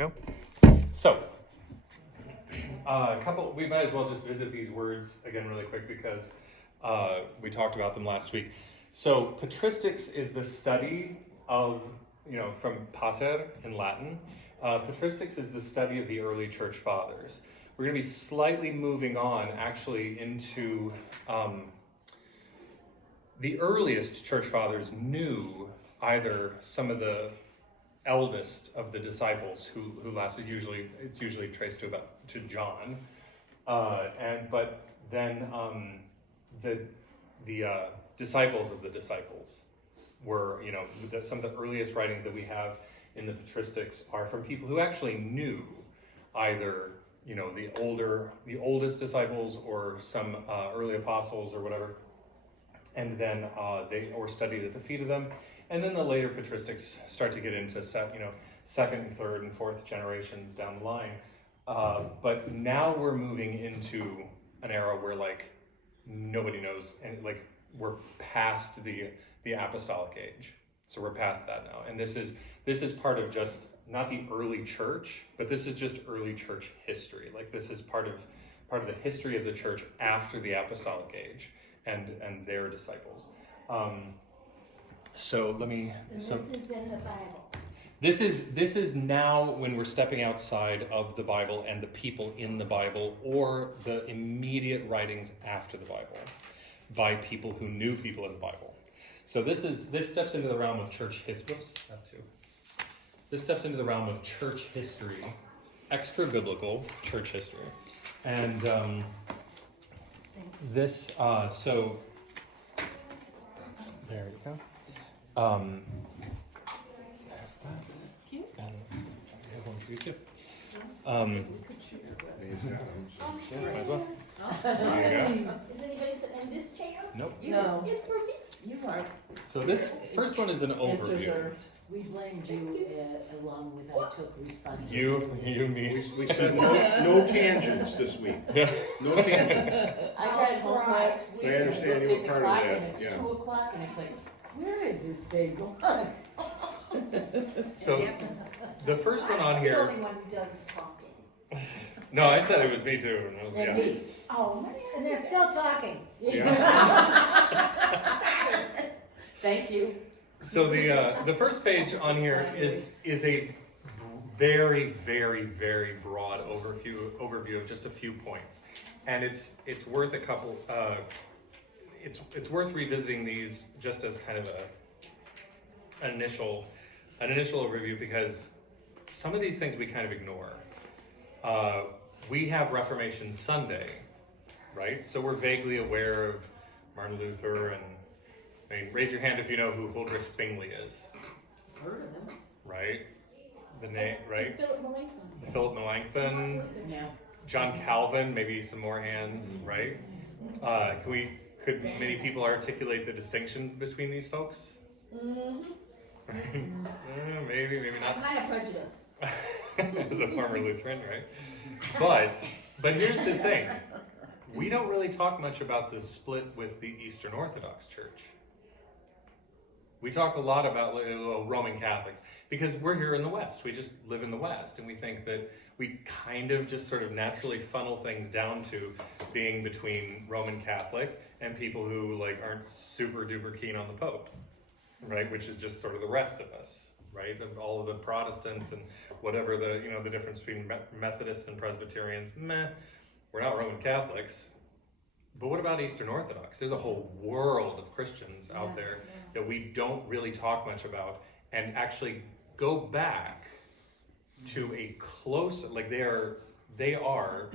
go. So, we might as well just visit these words again really quick because we talked about them last week. So, patristics is the study of, from pater in Latin. Patristics is the study of the early church fathers. We're going to be slightly moving on actually into the earliest church fathers knew either some of the eldest of the disciples who lasted it's usually traced to John, but then the disciples of the disciples were some of the earliest writings that we have in the patristics are from people who actually knew either the oldest disciples or some early apostles or whatever, and then they studied at the feet of them. And then the later patristics start to get into second and third and fourth generations down the line. But now we're moving into an era where nobody knows, and we're past the apostolic age. So we're past that now. And this is part of just not the early church, but this is just early church history. This is part of the history of the church after the apostolic age and their disciples. This is in the Bible. This is now when we're stepping outside of the Bible and the people in the Bible or the immediate writings after the Bible by people who knew people in the Bible. So this steps into the realm of church history. This steps into the realm of church history, extra biblical church history, and so there you go. There's that. And I have one for you too. Might as well. There you go. Is anybody sitting in this chair? Nope. No. It's for me. You are. So this first one is an overview. We blamed you along with I took responsibility. You, me. We said no tangents this week. No tangents. I got home last week. So I understand you were part of that, And it's yeah. 2:00 and it's like, where is this day going? So the first one on I'm the here. only one who does the talking. No, I said it was me too. And it was, And yeah. me. Oh, and they're still talking. Yeah. Thank you. So the first page on here is a very, very, very broad overview of just a few points, and it's worth a couple. It's worth revisiting these just as kind of an initial overview, because some of these things we kind of ignore. We have Reformation Sunday, right? So we're vaguely aware of Martin Luther and. Raise your hand if you know who Huldrych Zwingli is. Heard of them. Right? The name, right? Philip Melanchthon. Philip Melanchthon, Yeah. John Calvin, maybe some more hands, right? Could many people articulate the distinction between these folks? Mm-hmm. Maybe not. I'm kind of prejudiced. As a former Lutheran, right? But here's the thing. We don't really talk much about the split with the Eastern Orthodox Church. We talk a lot about Roman Catholics because we're here in the West. We just live in the West, and we think that we kind of just sort of naturally funnel things down to being between Roman Catholic and people who aren't super duper keen on the Pope, right? Which is just sort of the rest of us, right? All of the Protestants and whatever the difference between Methodists and Presbyterians, we're not Roman Catholics. But what about Eastern Orthodox? There's a whole world of Christians out there that we don't really talk much about, and actually go back to a close, they are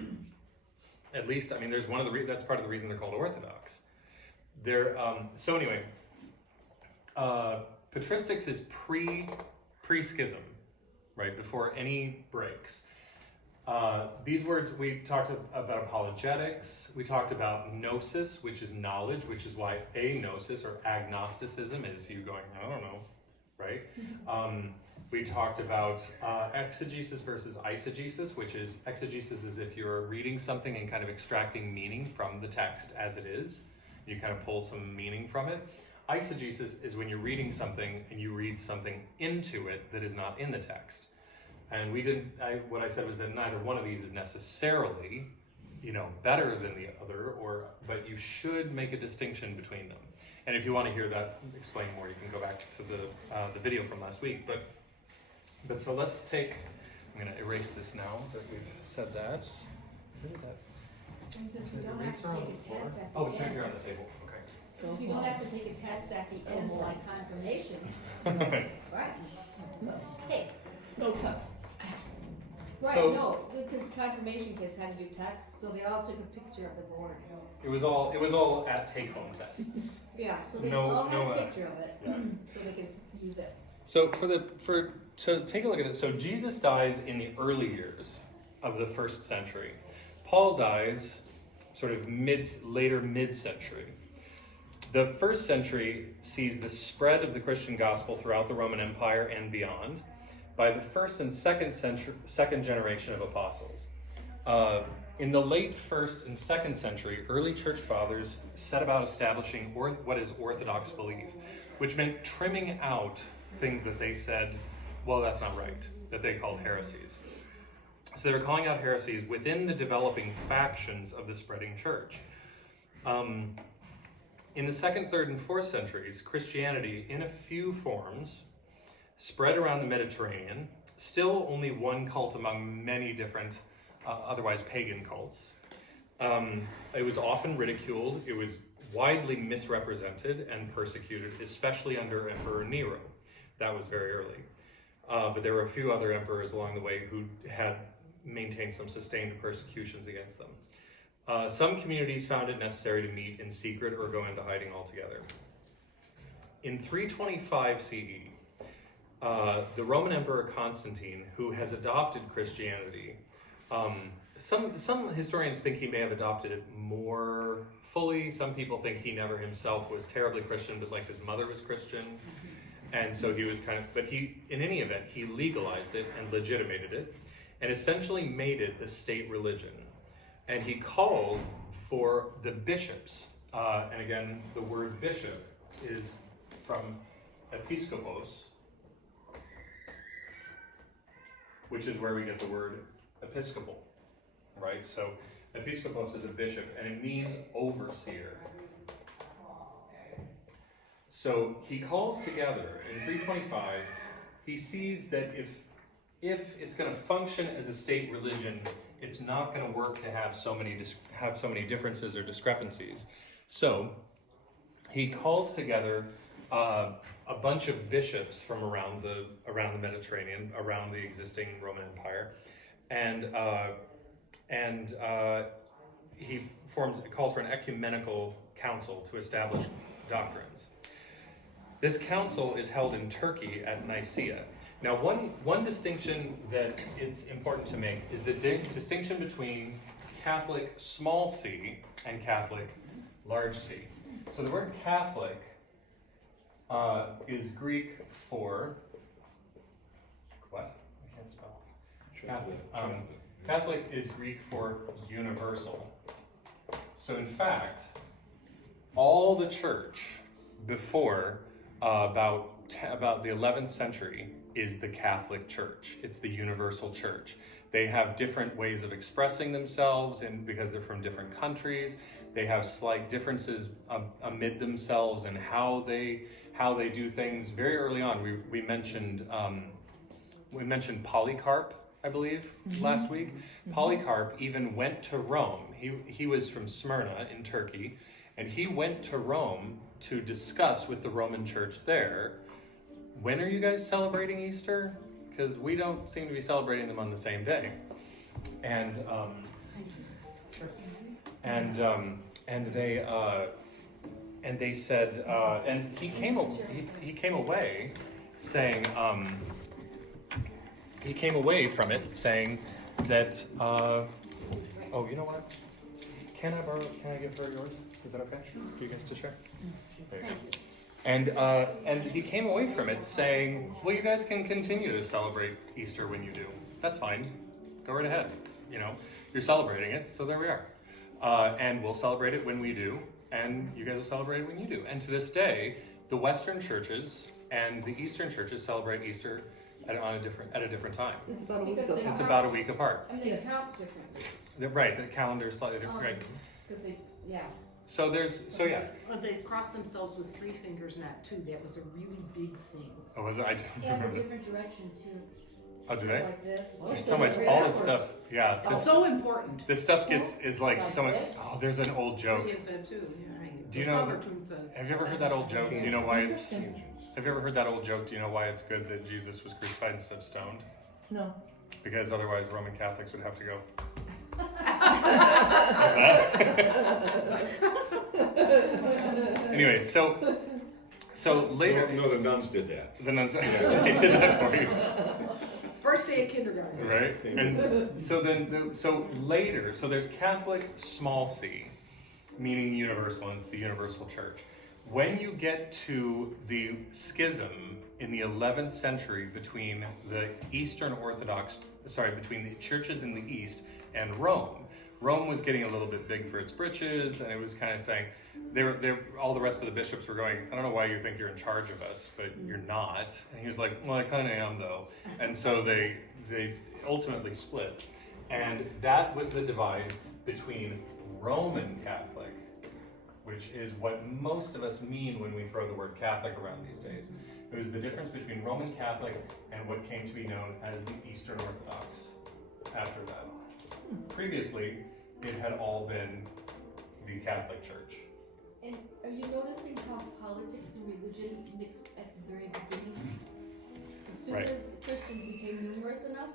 at least, there's one of that's part of the reason they're called Orthodox. So anyway, patristics is pre-schism, right? Before any breaks. These words, we talked about apologetics, we talked about gnosis, which is knowledge, which is why agnosis or agnosticism is you going, I don't know, right? We talked about exegesis versus eisegesis, which is exegesis is if you're reading something and kind of extracting meaning from the text as it is. You kind of pull some meaning from it. Eisegesis is when you're reading something and you read something into it that is not in the text. And what I said was that neither one of these is necessarily, better than the other, but you should make a distinction between them. And if you want to hear that explained more, you can go back to the video from last week. But so let's take, I'm going to erase this now that we've said that. Where did that? Eraser on the floor? Oh, it's right here on the table. Okay. You don't have to take a test at the end like confirmation. Right. Hey, No cups. right, So- no, because confirmation kids had to do tests, so they all took a picture of the board. It was all at take-home tests. Yeah, so they No- all had no, a picture of it, yeah. so they could use it. So to take a look at it, so Jesus dies in the early years of the first century. Paul dies sort of later mid-century. The first century sees the spread of the Christian gospel throughout the Roman Empire and beyond by the first and second generation of apostles. In the late first and second century, early church fathers set about establishing what is Orthodox belief, which meant trimming out things that they said, well, that's not right, that they called heresies. So they were calling out heresies within the developing factions of the spreading church. In the second, third, and fourth centuries, Christianity, in a few forms, spread around the Mediterranean, still only one cult among many different otherwise pagan cults. It was often ridiculed, it was widely misrepresented and persecuted, especially under Emperor Nero. That was very early. But there were a few other emperors along the way who had maintained some sustained persecutions against them. Some communities found it necessary to meet in secret or go into hiding altogether. In 325 CE, the Roman Emperor Constantine, who has adopted Christianity, some historians think he may have adopted it more fully. Some people think he never himself was terribly Christian, but like his mother was Christian. And so he was in any event, he legalized it and legitimated it and essentially made it the state religion. And he called for the bishops. And again, the word bishop is from episkopos, which is where we get the word episcopal, right? So episkopos is a bishop, and it means overseer. So he calls together in 325. He sees that if it's going to function as a state religion, it's not going to work to have so many differences or discrepancies. So he calls together a bunch of bishops from around the Mediterranean, around the existing Roman Empire, and he calls for an ecumenical council to establish doctrines. This council is held in Turkey at Nicaea. Now, one distinction that it's important to make is the distinction between Catholic small c and Catholic large c. So the word Catholic is Greek for what? I can't spell. Catholic. Catholic is Greek for universal. So in fact, all the church before about the 11th century is the Catholic Church. It's the universal church. They have different ways of expressing themselves, and because they're from different countries, they have slight differences amid themselves and how they do things. Very early on, we mentioned Polycarp, I believe, last week. Polycarp even went to Rome. He was from Smyrna in Turkey, and he went to Rome to discuss with the Roman Church there, when are you guys celebrating Easter? Because we don't seem to be celebrating them on the same day. And they said, and he came away saying, he came away from it saying that, oh, you know what? Can I give her yours? Is that okay? For you guys to share? There you go. And he came away from it saying, well, you guys can continue to celebrate Easter when you do. That's fine. Go right ahead. You're celebrating it, so there we are. And we'll celebrate it when we do, and you guys will celebrate it when you do. And to this day, the Western churches and the Eastern churches celebrate Easter at a different time. It's about a week Because they ago. It's are- about a week apart. And they Yeah. count differently. Right, the calendar is slightly different. Right. Because they, yeah. So yeah. Well, they crossed themselves with 3 fingers, not 2. That was a really big thing. Oh, was it? I don't And a remember. different direction too. Oh, do So they? like this. Well, There's so so much. they're All this backwards. stuff. Yeah. So important. This stuff is like Like so much. this? Oh, there's an old joke. 3 instead of 2. Yeah, right. Do you The know- silver tooth says- Have you ever heard that old joke? Do you know why it's? Tangents. Have you ever heard that old joke? Do you know why it's good that Jesus was crucified instead of stoned? No. Because otherwise Roman Catholics would have to go. Anyway, so later No, the nuns did that. the nuns they did that for you, First day of kindergarten. right? And so later, so there's Catholic small c, meaning universal, and it's the universal church. When you get to the schism in the 11th century between the between the churches in the East and Rome, Rome was getting a little bit big for its britches, and it was kind of saying, all the rest of the bishops were going, I don't know why you think you're in charge of us, but you're not. And he was like, well, I kind of am though. And so they ultimately split. And that was the divide between Roman Catholic, which is what most of us mean when we throw the word Catholic around these days. It was the difference between Roman Catholic and what came to be known as the Eastern Orthodox after that. Previously, it had all been the Catholic Church. And are you noticing how politics and religion mixed at the very beginning? As soon Right. as Christians became numerous enough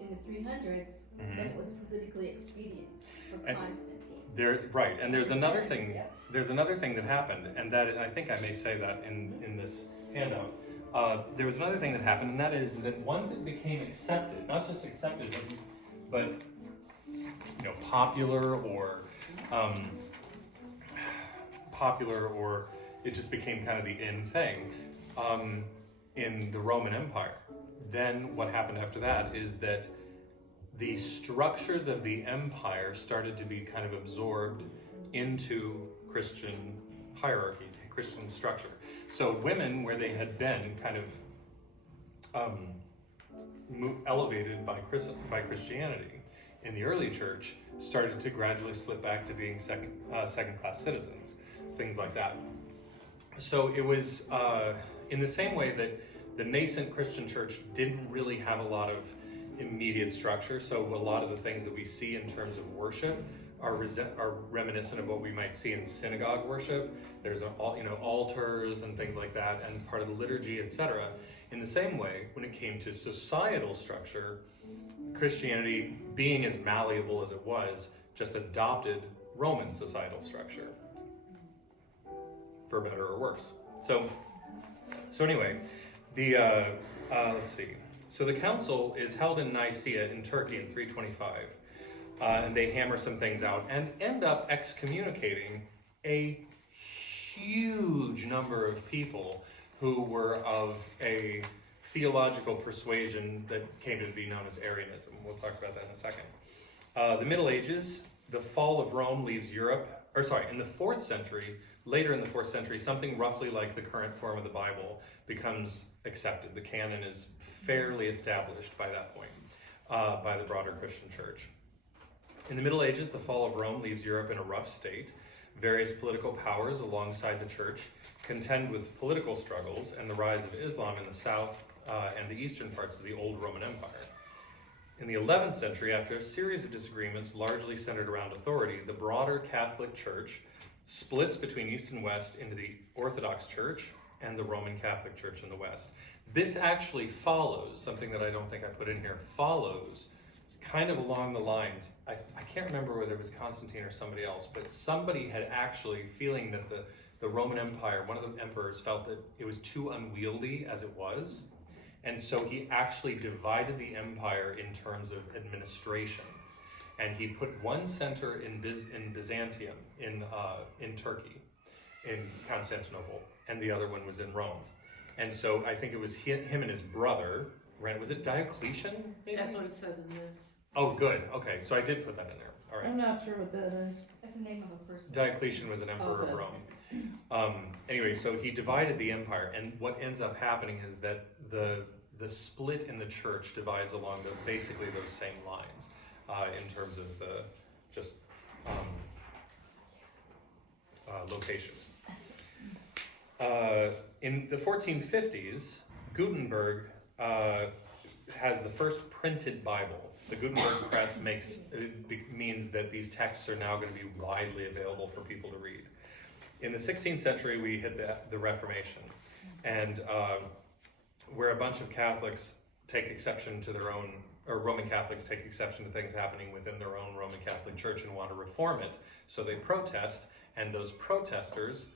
in the 300s, then it was politically expedient for And- Constantine. Right, and there's another thing. Yep. There's another thing that happened, and that I think I may say that in this handout. There was another thing that happened, and that is that once it became accepted, not just accepted, but popular or it just became kind of the in thing in the Roman Empire. Then what happened after that is that the structures of the empire started to be kind of absorbed into Christian hierarchy, Christian structure. So women, where they had been kind of elevated by Christianity in the early church, started to gradually slip back to being second-class citizens, things like that. So it was in the same way that the nascent Christian church didn't really have a lot of immediate structure. So a lot of the things that we see in terms of worship are reminiscent of what we might see in synagogue worship. There's altars and things like that, and part of the liturgy, etc. In the same way, when it came to societal structure, Christianity, being as malleable as it was, just adopted Roman societal structure, for better or worse. So anyway, let's see. So the council is held in Nicaea in Turkey in 325, and they hammer some things out and end up excommunicating a huge number of people who were of a theological persuasion that came to be known as Arianism. We'll talk about that in a second. The Middle Ages, the fall of Rome leaves Europe, in the 4th century, later in the 4th century, something roughly like the current form of the Bible becomes accepted. The canon is fairly established by that point by the broader Christian church. In the Middle Ages, the fall of Rome leaves Europe in a rough state. Various political powers alongside the church contend with political struggles and the rise of Islam in the south and the eastern parts of the old Roman Empire. In the 11th century, after a series of disagreements largely centered around authority, the broader Catholic Church splits between East and West into the Orthodox Church and the Roman Catholic Church in the West. This actually follows, something that I don't think I put in here, follows kind of along the lines, I can't remember whether it was Constantine or somebody else, but somebody had actually feeling that the Roman Empire, one of the emperors felt that it was too unwieldy as it was. And so he actually divided the empire in terms of administration. And he put one center in Byzantium, in Turkey, in Constantinople, and the other one was in Rome. And so I think it was him and his brother, right? Was it Diocletian? Maybe? That's what it says in this. Oh, good. Okay, so I did put that in there. All right. I'm not sure what that is. That's the name of a person. Diocletian was an emperor of Okay. Rome. Anyway, so he divided the empire, and what ends up happening is that the the split in the church divides along basically those same lines in terms of the just location. In the 1450s, Gutenberg has the first printed Bible. The Gutenberg press means that these texts are now going to be widely available for people to read. In the 16th century, we hit the Reformation, and where a bunch of Catholics take exception to their own, or Roman Catholics take exception to things happening within their own Roman Catholic Church and want to reform it, so they protest, and those protesters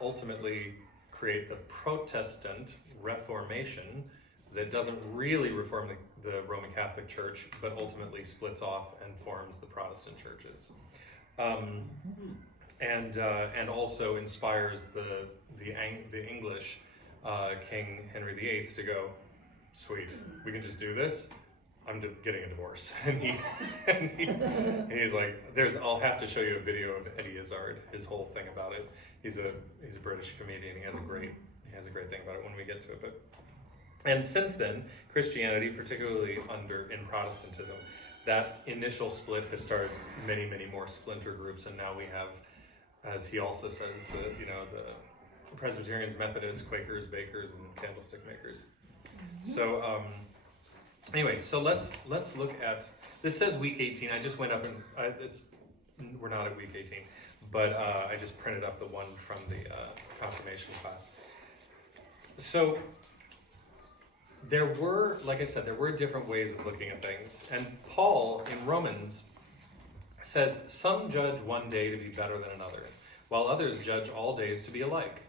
ultimately create the Protestant Reformation that doesn't really reform the Roman Catholic Church, but ultimately splits off and forms the Protestant churches. And also inspires the English King Henry VIII to go, sweet, we can just do this. I'm getting a divorce, and he's like, I'll have to show you a video of Eddie Izzard, his whole thing about it. He's a British comedian. He has a great thing about it when we get to it. And since then, Christianity, particularly in Protestantism, that initial split has started many, many more splinter groups, and now we have, as he also says, the Presbyterians, Methodists, Quakers, Bakers, and candlestick makers. So anyway, so let's look at, this says week 18. I just went up and we're not at week 18, but I just printed up the one from the confirmation class. So there were, like I said, there were different ways of looking at things. And Paul in Romans says, some judge one day to be better than another, while others judge all days to be alike.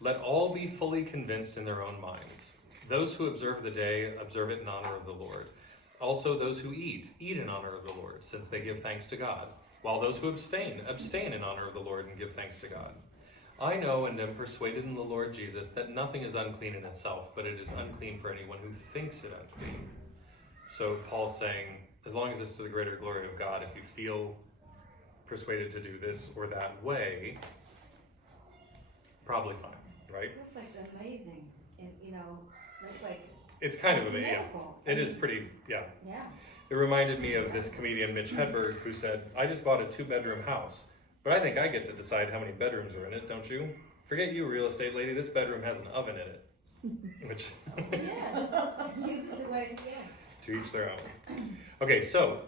Let all be fully convinced in their own minds. Those who observe the day, observe it in honor of the Lord. Also those who eat in honor of the Lord, since they give thanks to God. While those who abstain in honor of the Lord and give thanks to God. I know and am persuaded in the Lord Jesus that nothing is unclean in itself, but it is unclean for anyone who thinks it unclean. So Paul's saying, as long as it's to the greater glory of God, if you feel persuaded to do this or that way, probably fine, right? That's like amazing, and that's like It's kind of amazing. Yeah. medical. It is pretty, yeah. Yeah. It reminded me of this comedian, Mitch Hedberg, who said, I just bought a 2-bedroom house, but I think I get to decide how many bedrooms are in it, don't you? Forget you, real estate lady, this bedroom has an oven in it. Which, Yeah. Use it the way, yeah. to each their own. Okay, so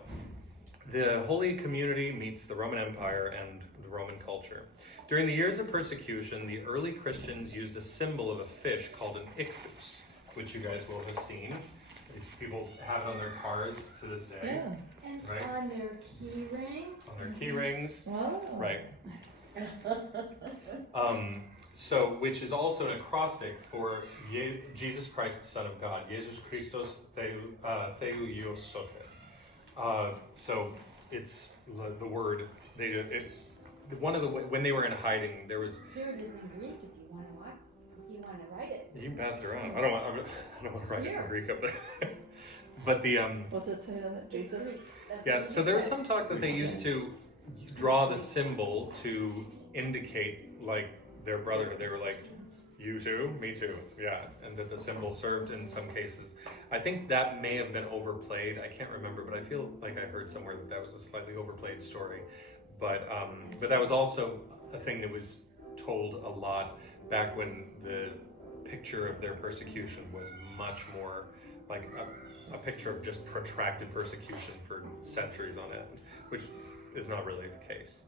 the Holy Community meets the Roman Empire and the Roman culture. During the years of persecution, the early Christians used a symbol of a fish called an ichthus, which you guys will have seen. These people have it on their cars to this day. Yeah. And Right. on their key ring. On their key rings. Wow. Right. So, which is also an acrostic for Jesus Christ, Son of God. Jesus Christos Theou Ios Soter. So it's the word. One of the when they were in hiding, there was. Here it is in Greek if you want to write it. You can pass it around. I don't want to write it in Greek up there. But the What's it say on it? Jesus? yeah. So there was some talk that they used to draw the symbol to indicate like their brotherhood. They were like, you too, me too, yeah, and that the symbol served in some cases. I think that may have been overplayed. I can't remember, but I feel like I heard somewhere that was a slightly overplayed story. But that was also a thing that was told a lot back when the picture of their persecution was much more like a picture of just protracted persecution for centuries on end, which is not really the case.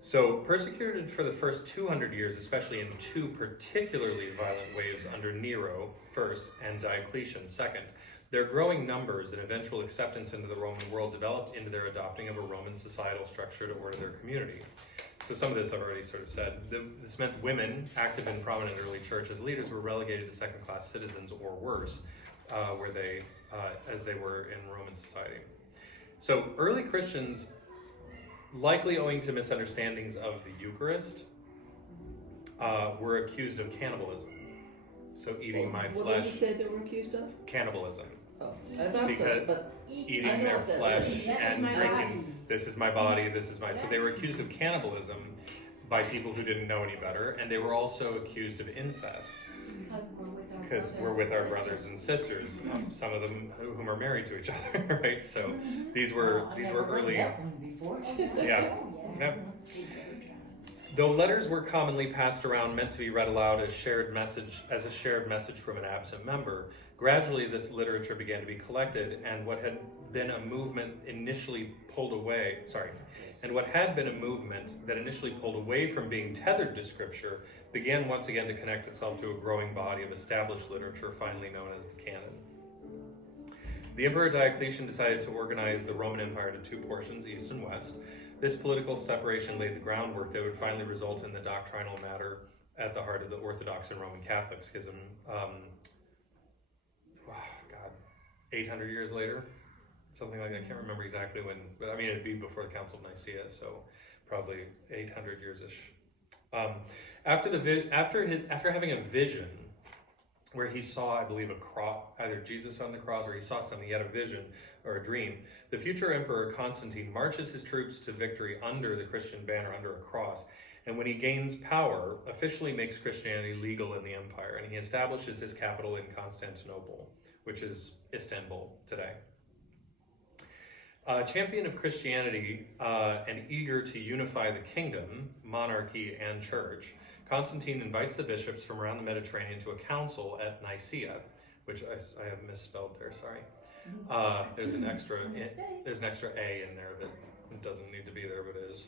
So persecuted for the first 200 years, especially in 2 particularly violent waves under Nero first and Diocletian second, their growing numbers and eventual acceptance into the Roman world developed into their adopting of a Roman societal structure to order their community. So some of this I've already sort of said. This meant women, active and prominent early church as leaders, were relegated to second-class citizens or worse, as they were in Roman society. So early Christians, likely owing to misunderstandings of the Eucharist, were accused of cannibalism. So eating my What flesh, did you say they were accused of? cannibalism. Oh, I thought so, Because- but I Eating know their that. flesh This is and my drinking, body. this is my body, this is my... So they were accused of cannibalism by people who didn't know any better, and they were also accused of incest. Because we're with our because we're with our brothers and sisters, some of them whom are married to each other, right? So these were early. Yeah. Yeah. Though letters were commonly passed around, meant to be read aloud as a shared message from an absent member, gradually this literature began to be collected, and what had been a movement that initially pulled away from being tethered to Scripture began once again to connect itself to a growing body of established literature, finally known as the canon. The Emperor Diocletian decided to organize the Roman Empire into two portions, East and West. This political separation laid the groundwork that would finally result in the doctrinal matter at the heart of the Orthodox and Roman Catholic schism. 800 years later, something like that. I can't remember exactly when, but I mean it'd be before the Council of Nicaea, so probably 800 years-ish. After having a vision where he saw, I believe, a cross, either Jesus on the cross or he saw something, he had a vision or a dream. The future Emperor Constantine marches his troops to victory under the Christian banner, under a cross, and when he gains power, officially makes Christianity legal in the empire, and he establishes his capital in Constantinople, which is Istanbul today. Champion of Christianity and eager to unify the kingdom, monarchy, and church, Constantine invites the bishops from around the Mediterranean to a council at Nicaea, which I have misspelled there, sorry. There's an extra A in there that doesn't need to be there, but is.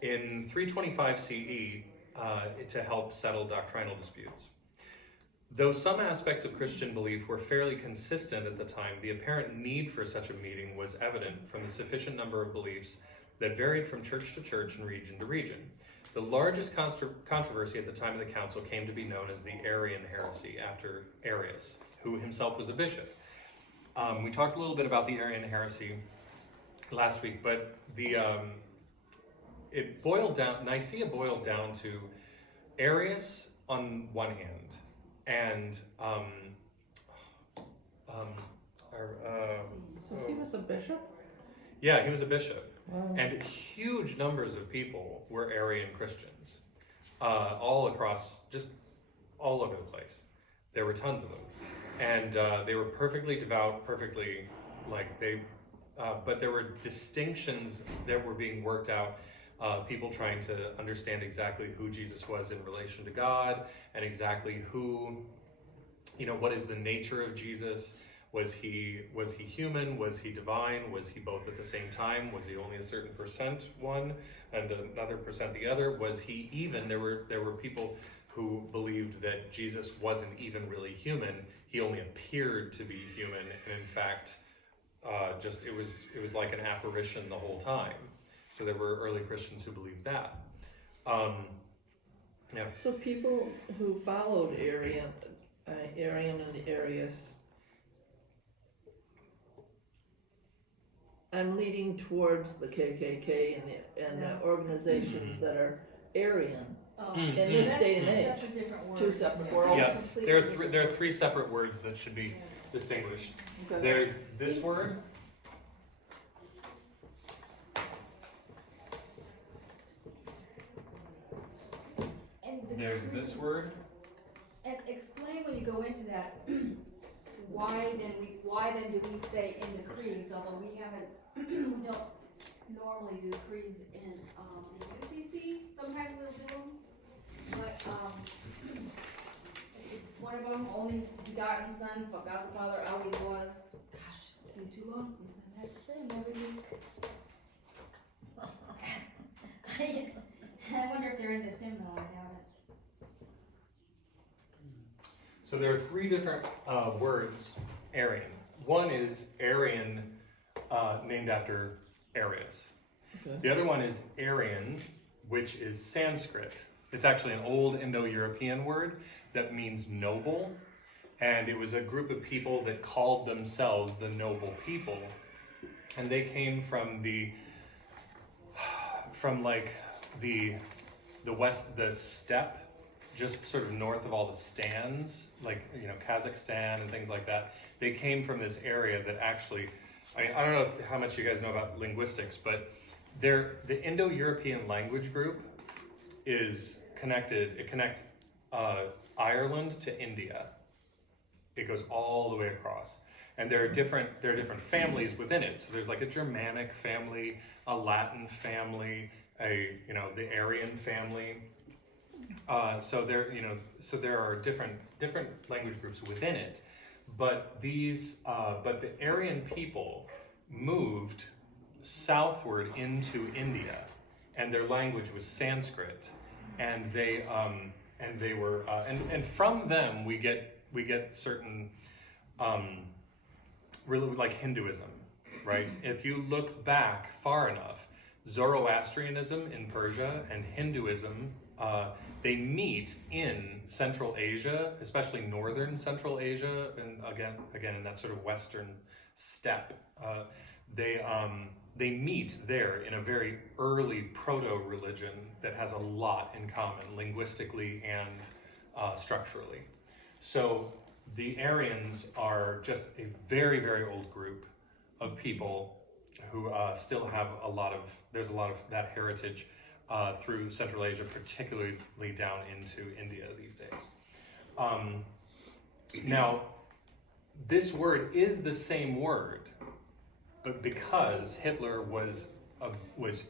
In 325 CE, to help settle doctrinal disputes. Though some aspects of Christian belief were fairly consistent at the time, the apparent need for such a meeting was evident from the sufficient number of beliefs that varied from church to church and region to region. The largest controversy at the time of the council came to be known as the Arian heresy, after Arius, who himself was a bishop. We talked a little bit about the Arian heresy last week, but Nicaea boiled down to Arius on one hand, and So he was a bishop? yeah, he was a bishop. Wow. And huge numbers of people were Arian Christians, all across, just all over the place. There were tons of them. And they were perfectly devout, but there were distinctions that were being worked out. People trying to understand exactly who Jesus was in relation to God, and exactly what is the nature of Jesus. Was he human? Was he divine? Was he both at the same time? Was he only a certain percent one and another percent the other? Was he even? There were people who believed that Jesus wasn't even really human. He only appeared to be human, and in fact, it was like an apparition the whole time. So there were early Christians who believed that. Yeah. So people who followed Arian and Arius, I'm leading towards the KKK and the organizations that are Arian. In this day and age, that's a different word. two separate worlds. Yeah, Completely there are three separate words that should be distinguished. Okay. There's this word. There's this word. And explain when you go into that, why then do we say in the creeds, although we don't normally do creeds in UCC, sometimes we'll do them, but one of them, only begotten Son, for God the Father always was. Gosh, it's been too long since I've had to say them every week. I wonder if they're in this hymnal, I doubt it. So there are three different words, Arian. One is Arian, named after Arius. Okay. The other one is Aryan, which is Sanskrit. It's actually an old Indo-European word that means noble, and it was a group of people that called themselves the noble people, and they came from the west, the steppe, just sort of north of all the stands, Kazakhstan and things like that. They came from this area that actually, I don't know how much you guys know about linguistics, but the Indo-European language group is connected. It connects Ireland to India. It goes all the way across. And there are different families within it. So there's like a Germanic family, a Latin family, the Aryan family. So there are different language groups within it. But the Aryan people moved southward into India, and their language was Sanskrit, and they were from them we get certain really like Hinduism, right? If you look back far enough, Zoroastrianism in Persia and Hinduism, they meet in Central Asia, especially northern Central Asia, and again in that sort of western steppe. They meet there in a very early proto-religion that has a lot in common linguistically and structurally. So the Aryans are just a very, very old group of people who still have there's a lot of that heritage through Central Asia, particularly down into India these days. Now, this word is the same word, but because Hitler was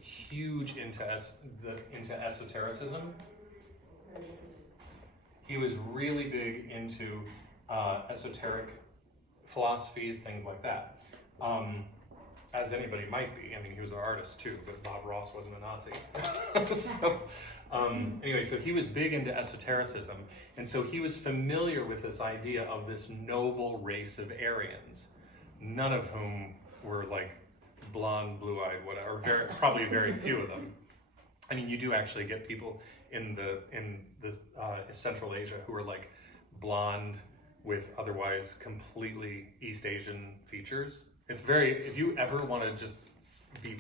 huge into esotericism, he was really big into esoteric philosophies, things like that. As anybody might be. I mean, he was an artist too, but Bob Ross wasn't a Nazi. So he was big into esotericism, and so he was familiar with this idea of this noble race of Aryans, none of whom were like blonde, blue-eyed, whatever. Probably very few of them. I mean, you do actually get people in Central Asia who are like blonde with otherwise completely East Asian features. It's if you ever want to just be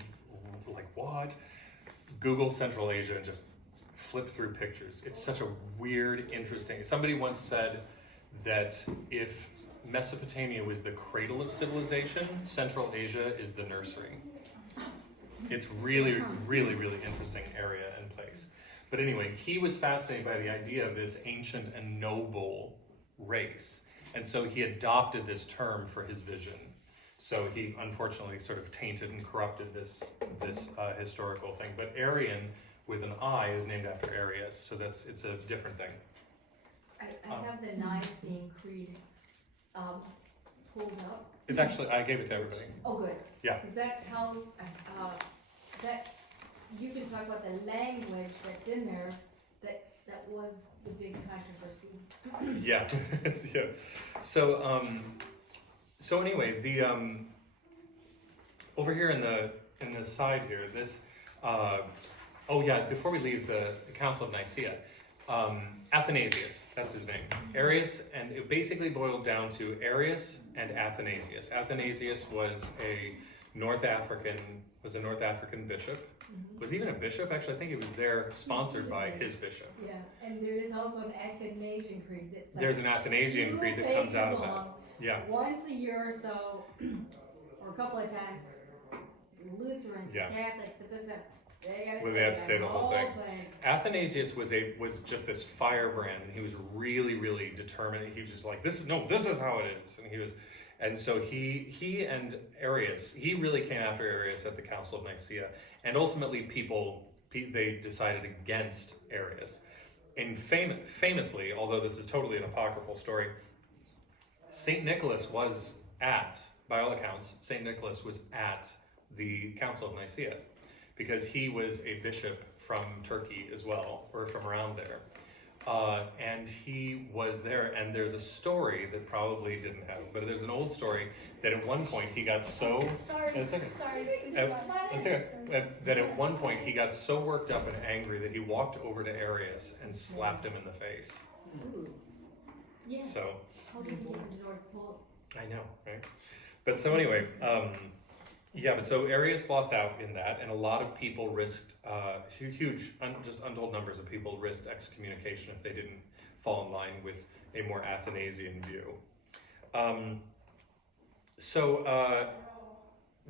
like, what? Google Central Asia and just flip through pictures. It's such a weird, interesting. Somebody once said that if Mesopotamia was the cradle of civilization, Central Asia is the nursery. It's really, really, really interesting area and place. But anyway, he was fascinated by the idea of this ancient and noble race. And so he adopted this term for his vision. So he unfortunately sort of tainted and corrupted this historical thing. But Aryan with an I is named after Arius, so it's a different thing. I have the Nicene Creed pulled up. It's actually, I gave it to everybody. Oh, good. Yeah. Because that tells that you can talk about the language that's in there that was the big controversy. Yeah. Yeah. So anyway, the over here in the side here, this before we leave the Council of Nicaea, Athanasius, that's his name. Arius, and it basically boiled down to Arius and Athanasius. Athanasius was a North African bishop. Mm-hmm. Was even a bishop, actually. I think he was there sponsored by his bishop. Yeah, and there is also an Athanasian Creed. There's an Athanasian Creed that comes out of that. Yeah. Once a year or so, or a couple of times, Lutherans, Catholics, the Bishops, they have to say the whole thing. Athanasius was just this firebrand, and he was really, really determined. He was just like, this is how it is, and so he and Arius, he really came after Arius at the Council of Nicaea, and ultimately they decided against Arius. And famously, although this is totally an apocryphal story, St. Nicholas by all accounts, St. Nicholas was at the Council of Nicaea, because he was a bishop from Turkey as well, or from around there. And he was there, and there's a story that probably didn't happen, but there's an old story that at one point he got so... that at one point he got so worked up and angry that he walked over to Arius and slapped him in the face. Ooh. Yeah. So... How did he get to the North Pole? I know, right? But so anyway... but so Arius lost out in that, and a lot of people risked, huge, just untold numbers of people risked excommunication if they didn't fall in line with a more Athanasian view.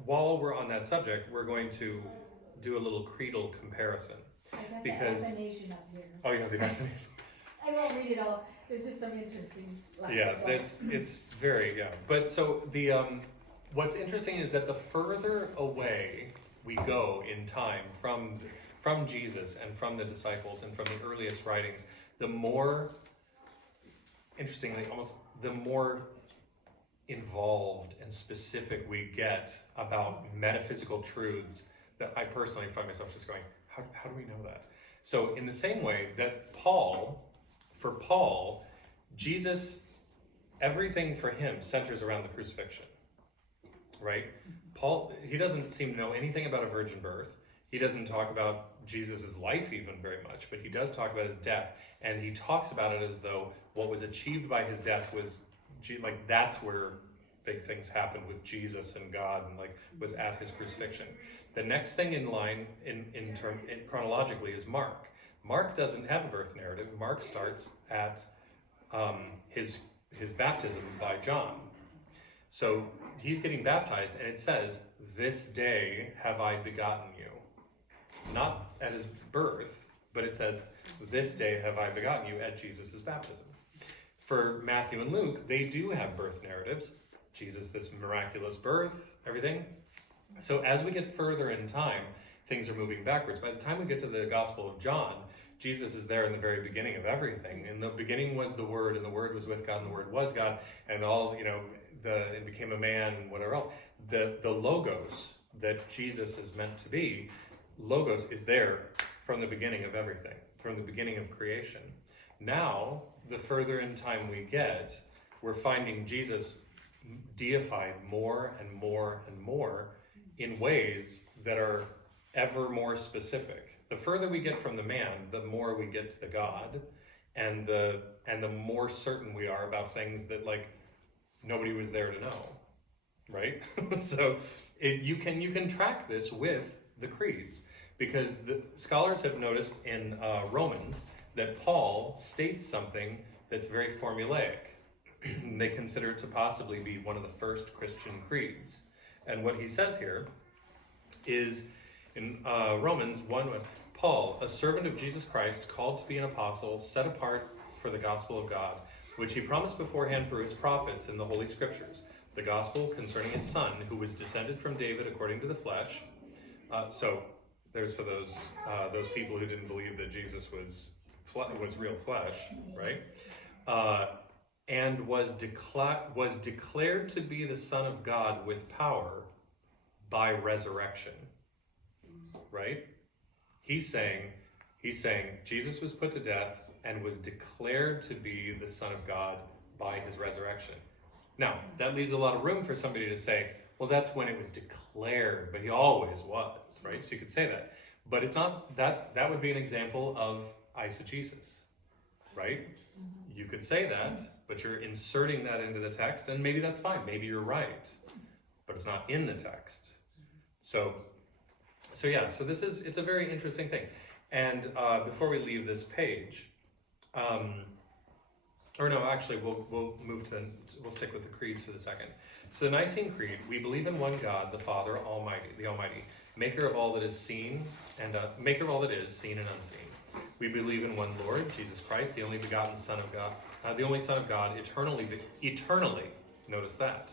While we're on that subject, we're going to do a little creedal comparison. I got because the Athanasian up here. oh, you have the Athanasian. I won't read it all, there's just some interesting lines. Yeah, it's very, yeah. But so the, what's interesting is that the further away we go in time from Jesus and from the disciples and from the earliest writings, the more, interestingly, almost the more involved and specific we get about metaphysical truths that I personally find myself just going, how do we know that? So in the same way that for Paul, Jesus, everything for him centers around the crucifixion, right? Paul, he doesn't seem to know anything about a virgin birth. He doesn't talk about Jesus' life even very much, but he does talk about his death, and he talks about it as though what was achieved by his death was, like, that's where big things happened with Jesus and God, and like was at his crucifixion. The next thing in line, chronologically, is Mark. Mark doesn't have a birth narrative. Mark starts at his baptism by John. So he's getting baptized, and it says, "This day have I begotten you." Not at his birth, but it says, "This day have I begotten you" at Jesus' baptism. For Matthew and Luke, they do have birth narratives. Jesus, this miraculous birth, everything. So as we get further in time, things are moving backwards. By the time we get to the Gospel of John, Jesus is there in the very beginning of everything. In the beginning was the Word, and the Word was with God, and the Word was God, and all, it became a man, and whatever else. The Logos that Jesus is meant to be, Logos is there from the beginning of everything, from the beginning of creation. Now, the further in time we get, we're finding Jesus deified more and more and more in ways that are ever more specific. The further we get from the man, the more we get to the God, and the more certain we are about things that, like, nobody was there to know, right? So you can track this with the creeds, because the scholars have noticed in Romans that Paul states something that's very formulaic. They consider it to possibly be one of the first Christian creeds. And what he says here is in Romans 1, Paul, a servant of Jesus Christ, called to be an apostle, set apart for the gospel of God, which he promised beforehand through his prophets in the Holy Scriptures, the gospel concerning his son, who was descended from David according to the flesh. So there's for those people who didn't believe that Jesus was real flesh, right? And was declared to be the Son of God with power by resurrection, right? He's saying Jesus was put to death and was declared to be the Son of God by his resurrection. Now, that leaves a lot of room for somebody to say, well, that's when it was declared, but he always was, right? So you could say that. But it's not, that would be an example of eisegesis, right? You could say that, but you're inserting that into the text, and maybe that's fine. Maybe you're right, but it's not in the text. So it's a very interesting thing. And before we leave this page, we'll stick with the creeds for the second. So the Nicene Creed: we believe in one God, the Father Almighty, the Almighty, maker of all that is seen and seen and unseen. We believe in one Lord, Jesus Christ, the only begotten Son of God, the only Son of God, eternally, notice that,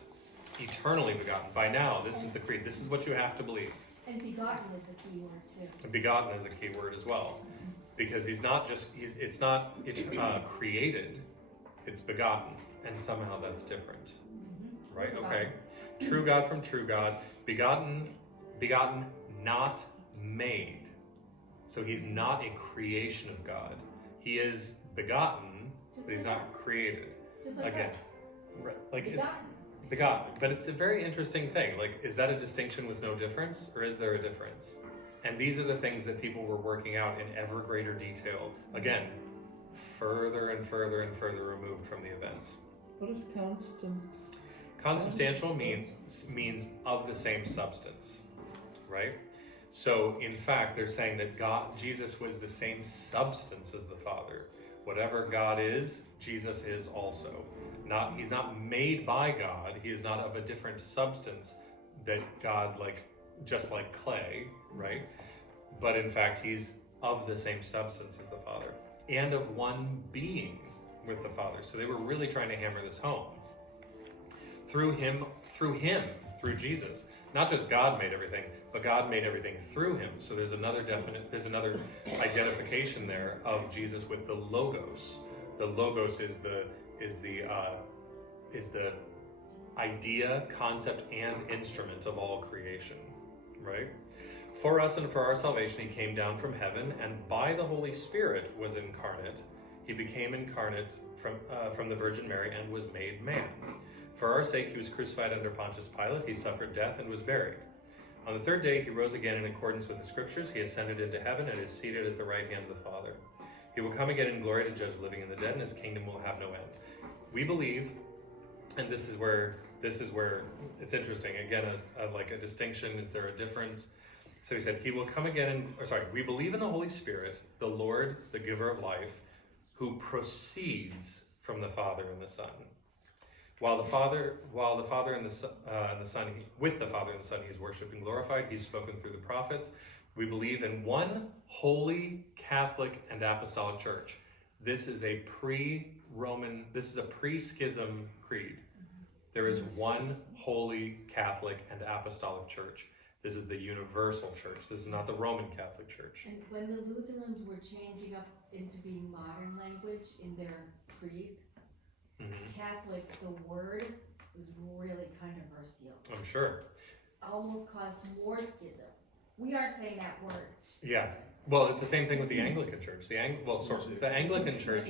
eternally begotten. By now, this is the creed. This is what you have to believe. And begotten is a key word too. Begotten is a key word as well, because it's not created, it's begotten, and somehow that's different, right? Okay. True God from true God, begotten, not made. So he's not a creation of God. He is begotten, but he's not created. Just like Again, us. right? Like Begotten. it's begotten, but it's a very interesting thing. Like, is that a distinction with no difference, or is there a difference? And these are the things that people were working out in ever greater detail. Again, further and further and further removed from the events. What is Consubstantial means of the same substance, right? So, in fact, they're saying that Jesus was the same substance as the Father. Whatever God is, Jesus is also. He's not made by God. He is not of a different substance that God, just like clay, right? But in fact, he's of the same substance as the Father. and of one being with the Father. So they were really trying to hammer this home. Through through Jesus. Not just God made everything, but God made everything through him. So there's another identification there of Jesus with the Logos. The Logos is the idea, concept, and instrument of all creation, right? For us and for our salvation, he came down from heaven, and by the Holy Spirit was incarnate. He became incarnate from the Virgin Mary and was made man. For our sake, he was crucified under Pontius Pilate. He suffered death and was buried. On the third day, he rose again in accordance with the Scriptures. He ascended into heaven and is seated at the right hand of the Father. He will come again in glory to judge the living and the dead, and his kingdom will have no end. We believe, and this is where it's interesting. Again, like a distinction. Is there a difference? So he said, he will come again we believe in the Holy Spirit, the Lord, the giver of life, who proceeds from the Father and the Son. While the Father and the Son, with the Father and the Son, he is worshipped and glorified. He's spoken through the prophets. We believe in one holy, Catholic, and apostolic church. This is a pre-schism creed. There is one holy, Catholic, and apostolic church. This is the universal church. This is not the Roman Catholic Church. And when the Lutherans were changing up into being modern language in their creed, Catholic, the word was really controversial. I'm sure. Almost caused more schism. We aren't saying that word. Yeah. Well, it's the same thing with the Anglican Church. The Anglican Church.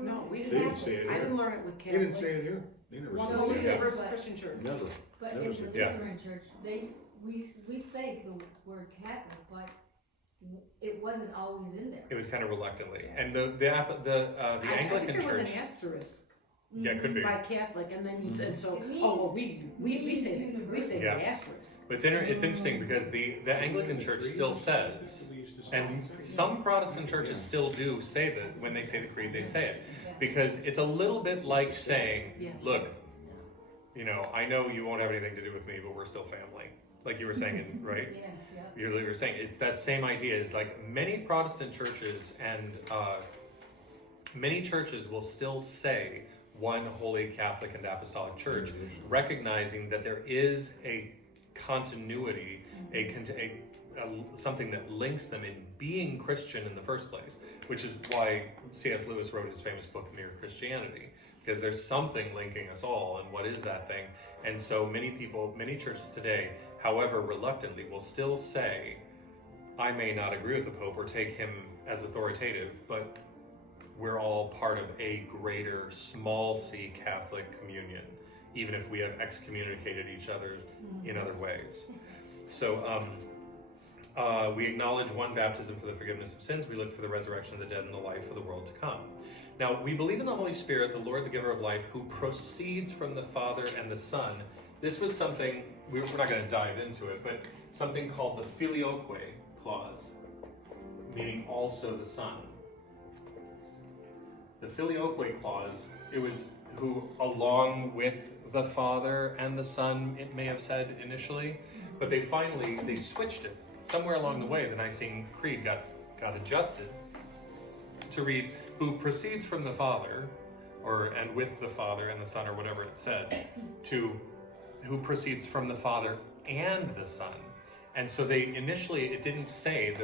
No, we They didn't. didn't say it I here. didn't learn it with They didn't Catholic. say it here. They never Well, said no, it. we Yeah. Universal Christian Church. Never. But Never in said the that. Lutheran Church, we say the word Catholic, but it wasn't always in there. It was kind of reluctantly, and the I think Anglican there was Church. an asterisk Yeah, it could be. by Catholic, and then you said so. It means- Oh well, we say Yeah. the asterisk. But it's interesting because the Anglican Church still says, and some Protestant churches still do say that when they say the creed, they say it, because it's a little bit like saying, Yeah. look, I know you won't have anything to do with me, but we're still family. Like you were saying, right? Yeah, yeah. You were saying it's that same idea. Is like many Protestant churches and many churches will still say one holy Catholic and apostolic church, recognizing that there is a continuity, something that links them in being Christian in the first place, which is why C.S. Lewis wrote his famous book Mere Christianity, because there's something linking us all, and what is that thing? And so many churches today, however reluctantly, will still say, I may not agree with the Pope or take him as authoritative, but we're all part of a greater small c Catholic communion, even if we have excommunicated each other in other ways. So we acknowledge one baptism for the forgiveness of sins. We look for the resurrection of the dead and the life of the world to come. Now, we believe in the Holy Spirit, the Lord, the giver of life, who proceeds from the Father and the Son. This was something, we're not going to dive into it, but something called the filioque clause, meaning also the Son. The filioque clause, it was who along with the Father and the Son, it may have said initially, but they switched it. Somewhere along the way, the Nicene Creed got adjusted to read, who proceeds from the Father, and with the Father and the Son, or whatever it said, to who proceeds from the Father and the Son. And so it didn't say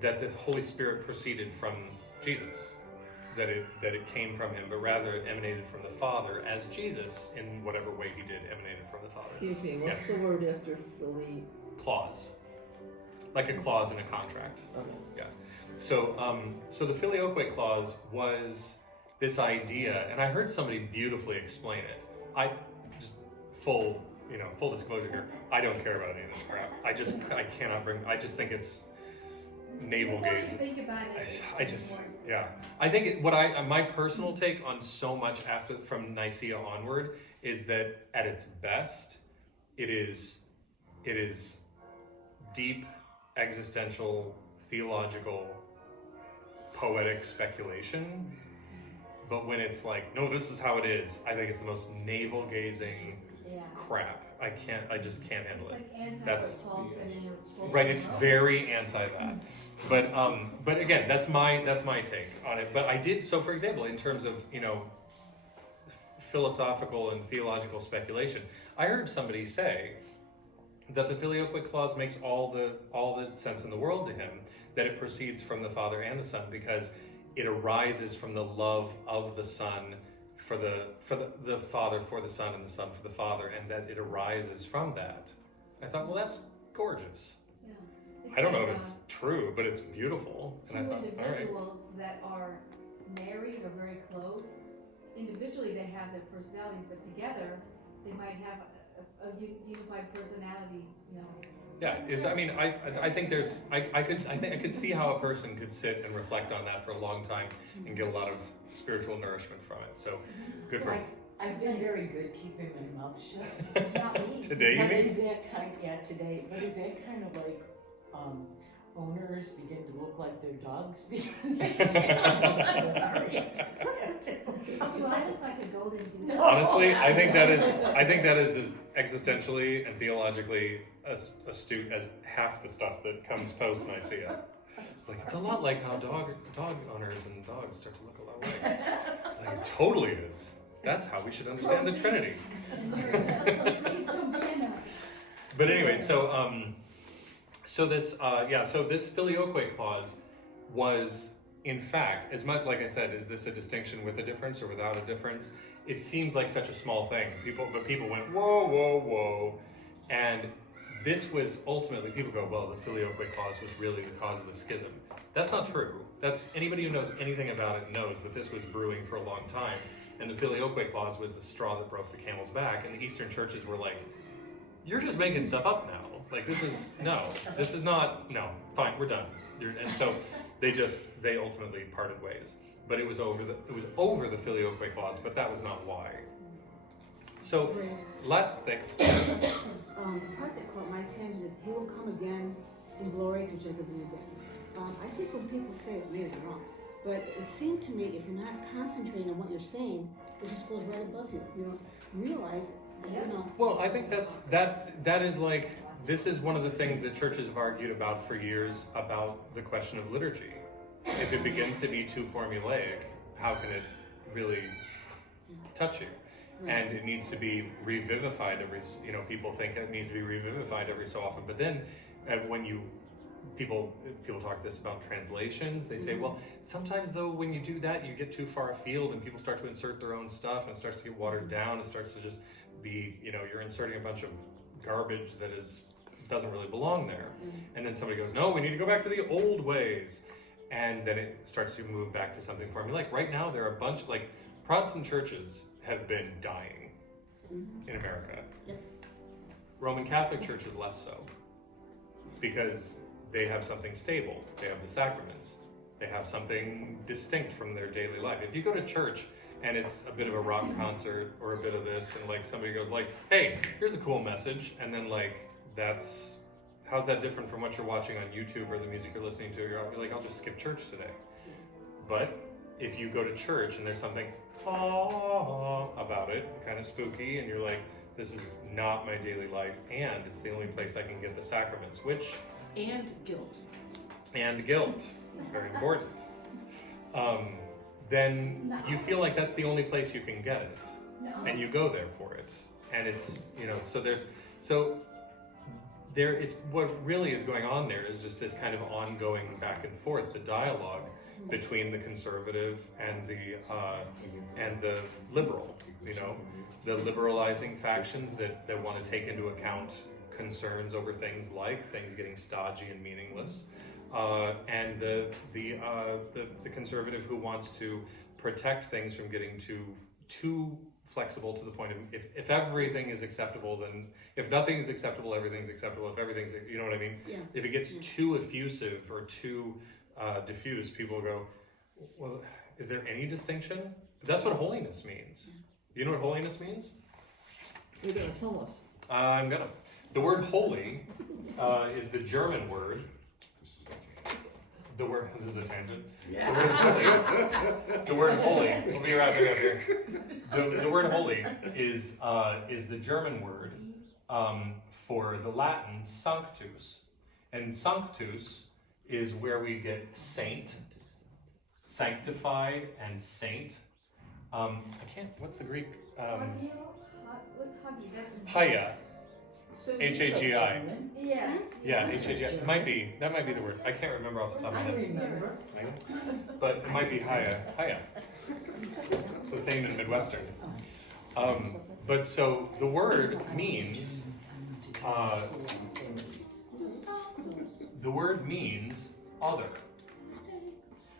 that the Holy Spirit proceeded from Jesus, that it came from him, but rather it emanated from the Father, as Jesus, in whatever way he did, emanated from the Father. Excuse me, what's the word after Philly? Clause, like a clause in a contract. Okay. Yeah. So the filioque clause was this idea, and I heard somebody beautifully explain it. I just full disclosure here. I don't care about any of this crap. I just think it's navel The more you gazing. think about it, I think my personal take on so much from Nicaea onward is that at its best, it is deep, existential, theological, poetic speculation. But when it's like, no, this is how it is, I think it's the most navel-gazing yeah. crap. I just can't handle It's it. like anti That's- what Paul said in your spoken Right, it's word. very anti that. But again, that's my take on it. But I did, so for example, in terms of, philosophical and theological speculation, I heard somebody say that the filioque clause makes all the sense in the world to him, that it proceeds from the Father and the Son because it arises from the love of the Son for the Father for the Son and the Son for the Father, and that it arises from that. I thought, well, that's gorgeous. Yeah. It's I don't know like, if it's true, but it's beautiful. two And I thought, all right. individuals that are married or very close, individually they have their personalities, but together they might have a unified personality, Yeah, I think I could see how a person could sit and reflect on that for a long time and get a lot of spiritual nourishment from it. So, good for him. I've been very good keeping my mouth shut. Not me. Today, you But mean? is that today, but is that kind of like, owners begin to look like their dogs? Because, I'm sorry. Do I look like a golden doodle? Honestly, I think that is as existentially and theologically astute as half the stuff that comes post Nicaea. It's a lot like how dog owners and dogs start to look a lot alike. It totally is. That's how we should understand the Trinity. Proceeds from Vienna. But anyway, so this filioque clause was, in fact, as much like I said, is this a distinction with a difference or without a difference? It seems like such a small thing. People went whoa, whoa, whoa, and this was ultimately, people go, well, the filioque clause was really the cause of the schism. That's not true. That's anybody who knows anything about it knows that this was brewing for a long time, and the filioque clause was the straw that broke the camel's back. And the Eastern churches were like, you're just making stuff up now. Like, this is not, fine, we're done. And so they ultimately parted ways. But it was over the filioque clause, but that was not why. So, last thing. The part that caught my attention is he will come again in glory to judge everything again. I think when people say it, maybe they're wrong. But it seemed to me if you're not concentrating on what you're saying, it just goes right above you. You don't realize that, Well, I think that is like, this is one of the things that churches have argued about for years about the question of liturgy. If it begins to be too formulaic, how can it really touch you? And it needs to be revivified people think it needs to be revivified every so often. But then when people talk this about translations, they say, well, sometimes though when you do that, you get too far afield and people start to insert their own stuff and it starts to get watered down. It starts to just be, you're inserting a bunch of garbage that doesn't really belong there. And then somebody goes, no, we need to go back to the old ways. And then it starts to move back to something formulaic. Right now, there are a bunch, Protestant churches have been dying in America. Yep. Roman Catholic Church is less so, because they have something stable. They have the sacraments. They have something distinct from their daily life. If you go to church and it's a bit of a rock concert or a bit of this, and somebody goes hey, here's a cool message, and then how's that different from what you're watching on YouTube or the music you're listening to? You're like, I'll just skip church today. But if you go to church and there's something about it, kind of spooky, and you're like, this is not my daily life, and it's the only place I can get the sacraments, And guilt. and guilt, it's very important, then you feel like that's the only place you can get it, and you go there for it, and it's, it's what really is going on there is just this kind of ongoing back and forth, the dialogue between the conservative and the liberal, the liberalizing factions that want to take into account concerns over things like things getting stodgy and meaningless, and the conservative who wants to protect things from getting too flexible to the point of if everything is acceptable, then if nothing is acceptable, everything's acceptable. If everything's, you know what I mean? Yeah. If it gets too effusive or too diffuse, people go, well, is there any distinction? That's what holiness means. Do you know what holiness means? You're gonna tell us. I'm gonna. The word holy is the German word. This is a tangent. The word holy. We'll be wrapping up here. The word holy is the German word for the Latin sanctus. And sanctus is where we get saint, sanctified, and saint. I can't, what's the Greek? Hagio? What's hagi? That's his Haya, So you H-A-G-I. took German. Yes. Yeah, H-A-G-I. That might be the word. I can't remember off the top of my I head. remember. But it might be Haya. It's the same in Midwestern. But so the word means, other,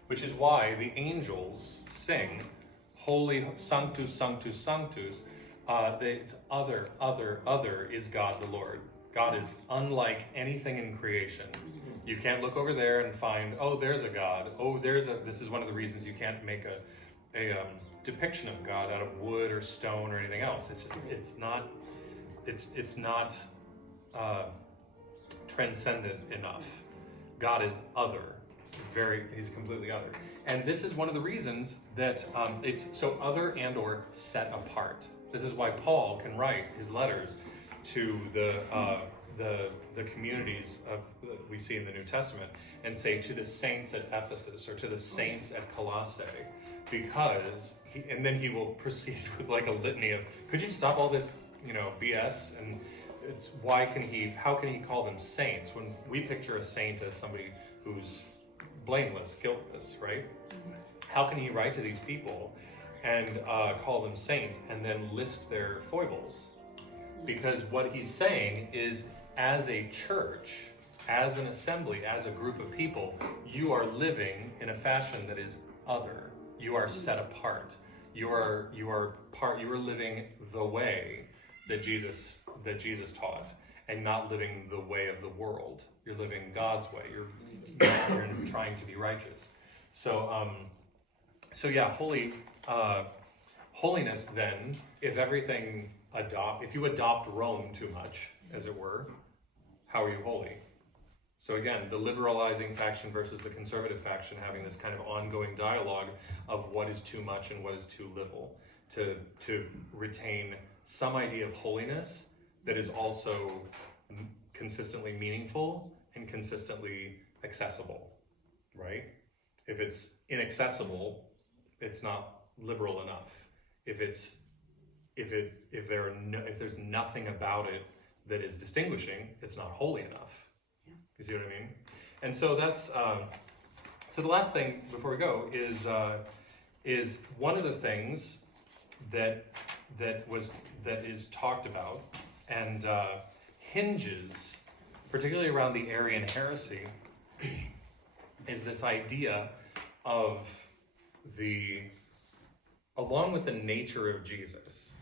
which is why the angels sing, Holy Sanctus, Sanctus, Sanctus. It's other is God the Lord. God is unlike anything in creation. You can't look over there and find, oh, there's a God. Oh, this is one of the reasons you can't make a depiction of God out of wood or stone or anything else. It's not transcendent enough. God is other. He's completely other. And this is one of the reasons that it's so other and or set apart. This is why Paul can write his letters to the communities that we see in the New Testament and say to the saints at Ephesus or to the saints at Colossae, because and then he will proceed with like a litany of, could you stop all this, BS? And it's how can he call them saints when we picture a saint as somebody who's blameless, guiltless, right? How can he write to these people and call them saints and then list their foibles? Because what he's saying is, as a church, as an assembly, as a group of people, you are living in a fashion that is other. You are set apart. You are living the way that Jesus taught, and not living the way of the world. You're living God's way. You're trying to be righteous. So yeah, holiness then, if you adopt Rome too much, as it were, how are you holy? So again, the liberalizing faction versus the conservative faction having this kind of ongoing dialogue of what is too much and what is too little, to retain some idea of holiness that is also consistently meaningful and consistently accessible, right? If it's inaccessible, it's not liberal enough. If there's nothing about it that is distinguishing, it's not holy enough. Yeah. You see what I mean? And so that's so the last thing before we go is one of the things that is talked about and hinges particularly around the Arian heresy is this idea of along with the nature of Jesus,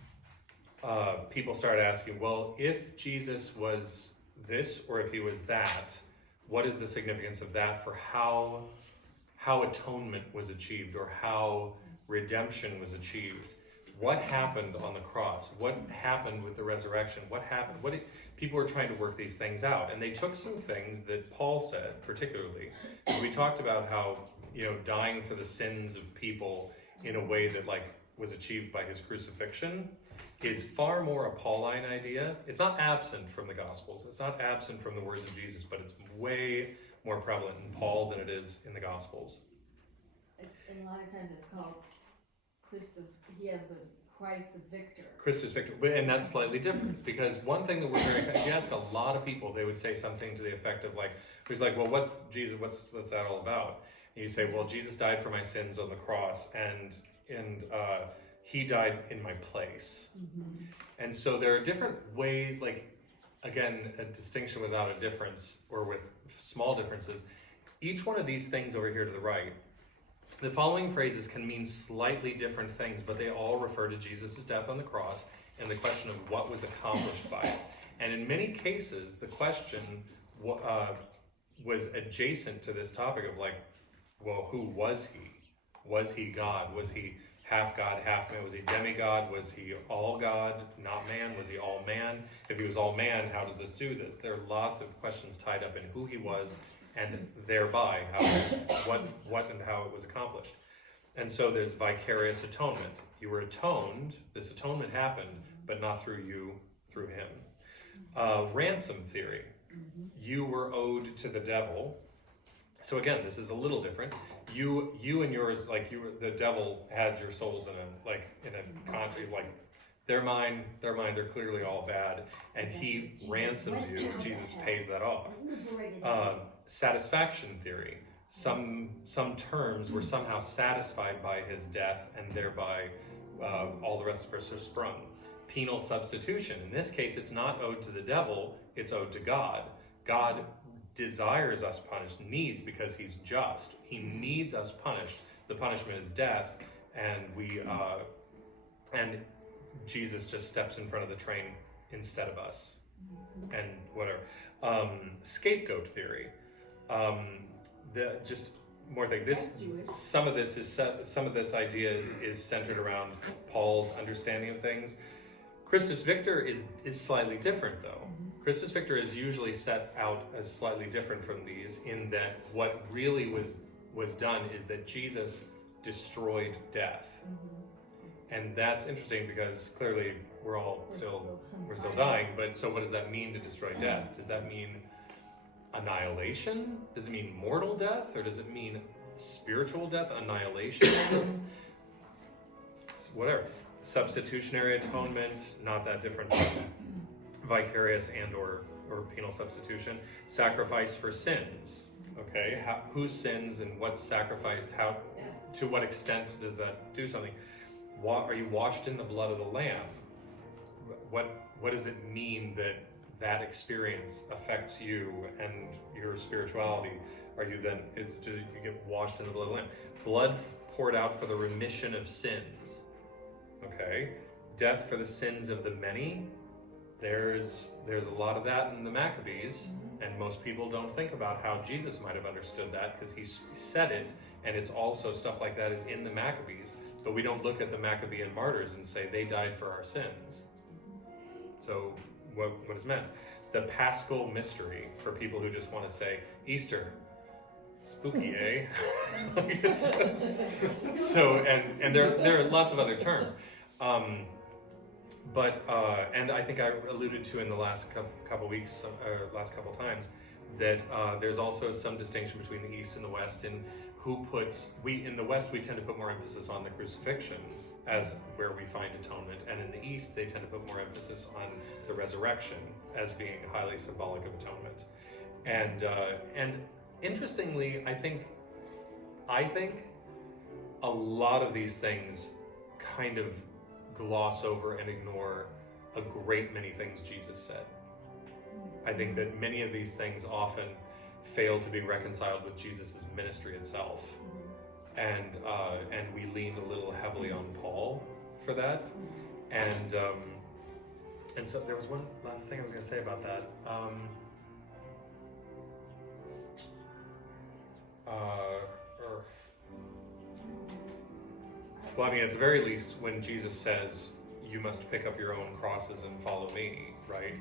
people started asking, well, if Jesus was this or if he was that, what is the significance of that for how atonement was achieved or how redemption was achieved? What happened on the cross? What happened with the resurrection? What happened? People were trying to work these things out, and they took some things that Paul said, particularly. We talked about how dying for the sins of people in a way that was achieved by his crucifixion is far more a Pauline idea. It's not absent from the Gospels. It's not absent from the words of Jesus, but it's way more prevalent in Paul than it is in the Gospels. And a lot of times it's called Christus. He has the Christ the victor. Christus victor, and that's slightly different because one thing that we're very, if you ask a lot of people, they would say something to the effect of well, what's Jesus? What's that all about? And you say, well, Jesus died for my sins on the cross, and he died in my place. Mm-hmm. And so there are different ways, again, a distinction without a difference or with small differences. Each one of these things over here to the right, the following phrases can mean slightly different things, but they all refer to Jesus' death on the cross and the question of what was accomplished by it. And in many cases, the question was adjacent to this topic of well, who was he? Was he God? Was he half God, half man? Was he demigod? Was he all God, not man? Was he all man? If he was all man, how does this do this? There are lots of questions tied up in who he was and thereby what and how it was accomplished. And so there's vicarious atonement. You were atoned, this atonement happened, but not through you, through him. Ransom theory. You were owed to the devil. So again, this is a little different. You and yours, like the devil had your souls in a contract. He's like, they're mine, they're clearly all bad, and he ransoms you. Jesus pays that off. Satisfaction theory. Some terms were somehow satisfied by his death, and thereby all the rest of us are sprung. Penal substitution. In this case, it's not owed to the devil, it's owed to God. God desires us punished, needs, because he's just. He needs us punished. The punishment is death, and and Jesus just steps in front of the train instead of us, and whatever. Scapegoat theory. Just more thing. Some of this idea is centered around Paul's understanding of things. Christus Victor is slightly different, though. Christus Victor is usually set out as slightly different from these, in that what really was done is that Jesus destroyed death. And that's interesting because clearly we're still dying, but so what does that mean to destroy death? Does that mean annihilation? Does it mean mortal death, or does it mean spiritual death, annihilation? It's whatever. Substitutionary atonement, not that different from vicarious and or penal substitution. Sacrifice for sins. Okay, whose sins and what's sacrificed? How, to what extent does that do something? Are you washed in the blood of the Lamb? What does it mean that experience affects you and your spirituality? Are you then? You get washed in the blood of the Lamb. Blood poured out for the remission of sins. Okay, death for the sins of the many. There's a lot of that in the Maccabees, and most people don't think about how Jesus might have understood that, because he said it, and it's also stuff like that is in the Maccabees, but we don't look at the Maccabean martyrs and say they died for our sins. So what is meant? The Paschal mystery, for people who just want to say Easter. Spooky, eh? So, and there are lots of other terms. And I think I alluded to in the last couple weeks, last couple times, that there's also some distinction between the East and the West in who in the West we tend to put more emphasis on the crucifixion as where we find atonement, and in the East they tend to put more emphasis on the resurrection as being highly symbolic of atonement. And interestingly, I think a lot of these things kind of gloss over and ignore a great many things Jesus said. I think that many of these things often fail to be reconciled with Jesus' ministry itself. And we lean a little heavily on Paul for that. And so there was one last thing I was going to say about that. Well, I mean, at the very least, when Jesus says, you must pick up your own crosses and follow me, right?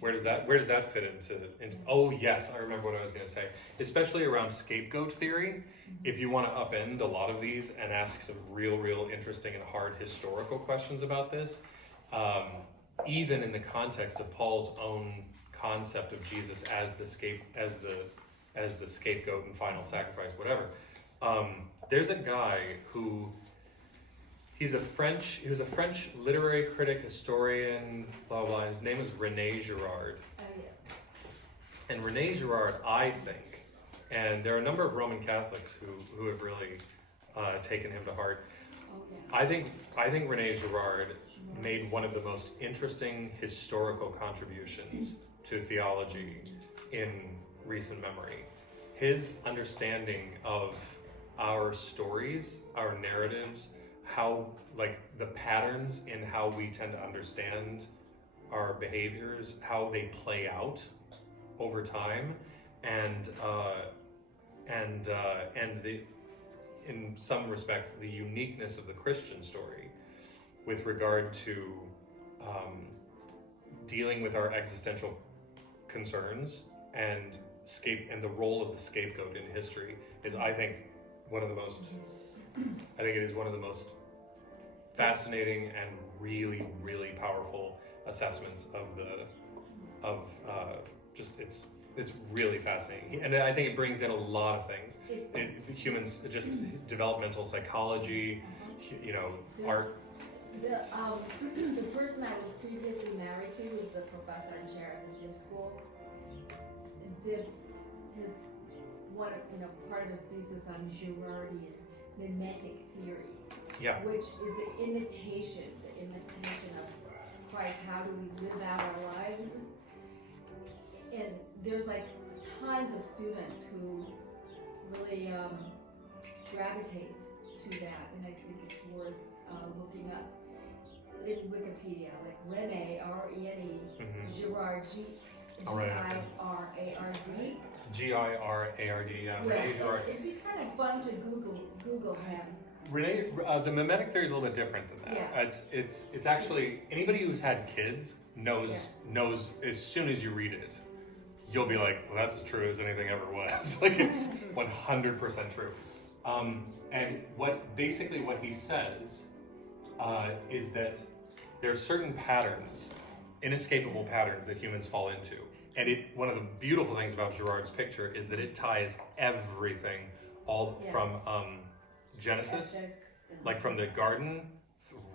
Where does that fit into? Oh, yes, I remember what I was going to say. Especially around scapegoat theory, if you want to upend a lot of these and ask some real interesting and hard historical questions about this, even in the context of Paul's own concept of Jesus as the scapegoat and final sacrifice, whatever. There's a guy he was a French literary critic, historian, blah, blah. His name is René Girard. And René Girard, I think, and there are a number of Roman Catholics who have really taken him to heart. I think René Girard made one of the most interesting historical contributions to theology in recent memory. His understanding of our stories, our narratives, how, like, the patterns in how we tend to understand our behaviors, how they play out over time, and in some respects, the uniqueness of the Christian story with regard to dealing with our existential concerns and the role of the scapegoat in history is, I think, it is one of the most fascinating and really, really powerful assessments of just it's really fascinating, and I think it brings in a lot of things. It's Humans, just developmental psychology, art. The person I was previously married to, who's a professor in Sheraton Gym School, did his part of his thesis on Girardian mimetic theory, Yeah. which is the imitation of Christ. How do we live out our lives? And there's like tons of students who really gravitate to that, and I think it's worth looking up in Wikipedia, like Rene, R-E-N-E, Girard, I'll write it down. G-I-R-A-R-D. Girard, yeah. Rene Girard. It'd be kind of fun to Google him. Rene, the mimetic theory is a little bit different than that. Yeah. It's actually, anybody who's had kids knows as soon as you read it, you'll be like, well, that's as true as anything ever was. Like, it's 100% true. And what he says is that there are certain patterns, inescapable patterns that humans fall into. And one of the beautiful things about Girard's picture is that it ties everything from Genesis, like from the garden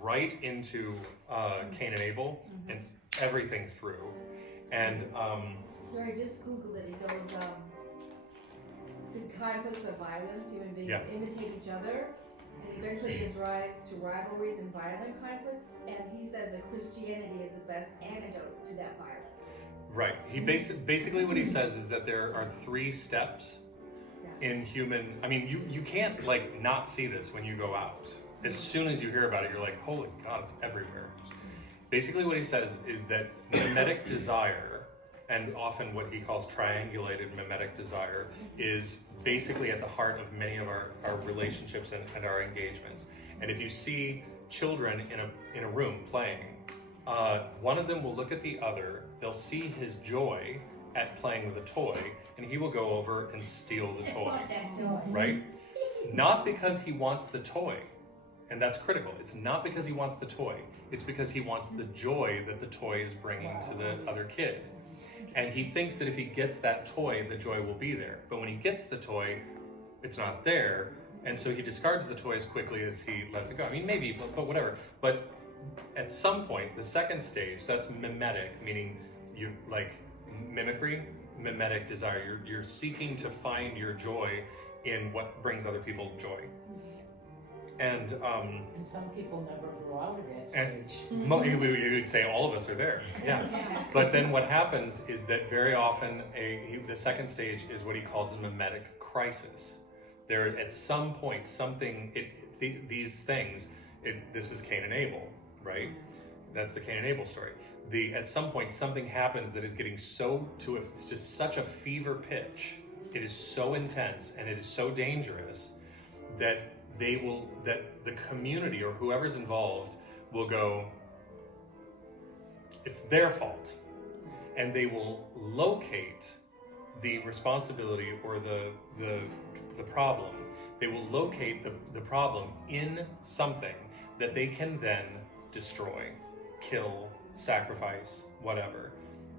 right into Cain and Abel, and everything through. And Here, I just Googled it. It goes, the conflicts of violence, human beings imitate each other, and eventually gives rise to rivalries and violent conflicts. And he says that Christianity is the best antidote to that violence. right, he basically what he says is that there are 3 steps in human. I mean, you can't like not see this when you go out. As soon as you hear about it, you're like, holy God, it's everywhere. Basically, what he says is that mimetic desire, and often what he calls triangulated mimetic desire, is basically at the heart of many of our relationships and our engagements. And if you see children in a room playing, one of them will look at the other, they'll see his joy at playing with a toy, and he will go over and steal the toy, right? Not because he wants the toy, and that's critical. It's not because he wants the toy, it's because he wants the joy that the toy is bringing to the other kid. And he thinks that if he gets that toy, the joy will be there. But when he gets the toy, it's not there. And so he discards the toy as quickly as he lets it go. I mean, maybe, but whatever. But at some point, the second stage, that's mimetic, meaning you like mimicry, mimetic desire. You're seeking to find your joy in what brings other people joy. And some people never grow out of that and stage. you would say all of us are there, yeah. But then what happens is that very often the second stage is what he calls a mimetic crisis. There, at some point, these things. This is Cain and Abel, right? That's the Cain and Abel story. At some point, something happens that is getting it's just such a fever pitch. It is so intense and it is so dangerous that the community or whoever's involved will go, it's their fault. And they will locate the responsibility or the problem. They will locate the problem in something that they can then destroy, kill, sacrifice, whatever.